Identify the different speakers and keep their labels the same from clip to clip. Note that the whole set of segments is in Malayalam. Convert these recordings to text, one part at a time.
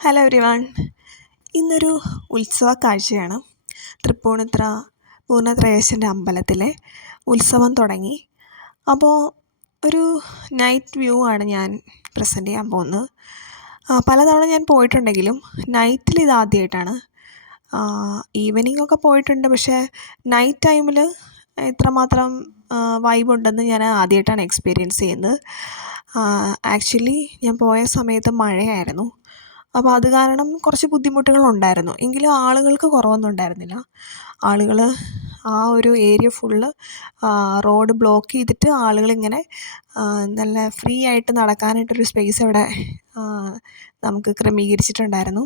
Speaker 1: ഹലോ എവരി വൺ ഇന്നൊരു ഉത്സവ കാഴ്ചയാണ്. തൃപ്പൂണിത്ര പൂർണത്രയേശന്റെ അമ്പലത്തിലെ ഉത്സവം തുടങ്ങി. അപ്പോൾ ഒരു നൈറ്റ് വ്യൂ ആണ് ഞാൻ പ്രസന്റ് ചെയ്യാൻ പോകുന്നത്. പലതവണ ഞാൻ പോയിട്ടുണ്ടെങ്കിലും നൈറ്റിൽ ഇത് ആദ്യമായിട്ടാണ് ഈവനിംഗ് ഒക്കെ പോയിട്ടുണ്ട്. പക്ഷേ നൈറ്റ് ടൈമിൽ ഇത്രമാത്രം വൈബ് ഉണ്ടെന്ന് ഞാൻ ആദ്യമായിട്ടാണ് എക്സ്പീരിയൻസ് ചെയ്യുന്നത്. ആക്ച്വലി ഞാൻ പോയ സമയത്ത് മഴയായിരുന്നു. അപ്പോൾ അത് കാരണം കുറച്ച് ബുദ്ധിമുട്ടുകളുണ്ടായിരുന്നു. എങ്കിലും ആളുകൾക്ക് കുറവൊന്നും ഉണ്ടായിരുന്നില്ല. ആളുകൾ ആ ഒരു ഏരിയ ഫുള്ള് റോഡ് ബ്ലോക്ക് ചെയ്തിട്ട് ആളുകളിങ്ങനെ നല്ല ഫ്രീ ആയിട്ട് നടക്കാനായിട്ടൊരു സ്പേസ് അവിടെ നമുക്ക് ക്രമീകരിച്ചിട്ടുണ്ടായിരുന്നു.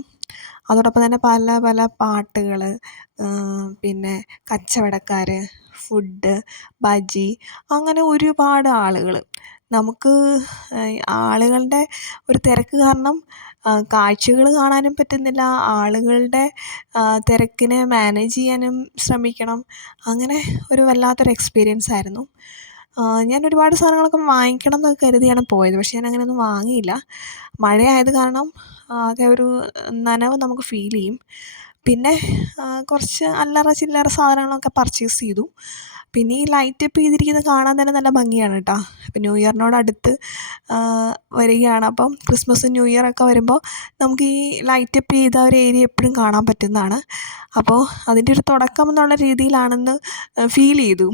Speaker 1: അതോടൊപ്പം തന്നെ പല പല പാട്ടുകൾ പിന്നെ കച്ചവടക്കാർ ഫുഡ് ബജി അങ്ങനെ ഒരുപാട് ആളുകൾ നമുക്ക് ആളുകളുടെ ഒരു തിരക്ക് കാരണം കാഴ്ചകൾ കാണാനും പറ്റുന്നില്ല. ആളുകളുടെ തിരക്കിനെ മാനേജ് ചെയ്യാനും ശ്രമിക്കണം. അങ്ങനെ ഒരു വല്ലാത്തൊരു എക്സ്പീരിയൻസ് ആയിരുന്നു. ഞാൻ ഒരുപാട് സാധനങ്ങളൊക്കെ വാങ്ങിക്കണം എന്നൊക്കെ കരുതിയാണ് പോയത്. പക്ഷേ ഞാൻ അങ്ങനെയൊന്നും വാങ്ങിയില്ല. മഴയായത് കാരണം ആകെ ഒരു നനവ് നമുക്ക് ഫീൽ ചെയ്യും. പിന്നെ കുറച്ച് അല്ലറ ചില്ലറ സാധനങ്ങളൊക്കെ പർച്ചേസ് ചെയ്തു. പിന്നെ ഈ ലൈറ്റ് അപ്പ് ചെയ്തിരിക്കുന്നത് കാണാൻ തന്നെ നല്ല ഭംഗിയാണ് കേട്ടോ ഇപ്പം ന്യൂ ഇയറിനോടടുത്ത് വരികയാണ്. അപ്പം ക്രിസ്മസ് ന്യൂ ഇയറൊക്കെ വരുമ്പോൾ നമുക്ക് ഈ ലൈറ്റ് അപ്പ് ചെയ്ത ഒരു ഏരിയ എപ്പോഴും കാണാൻ പറ്റുന്നതാണ്. അപ്പോൾ അതിന്റെ ഒരു തുടക്കം എന്നുള്ള രീതിയിലാണെന്ന് ഫീൽ ചെയ്തു.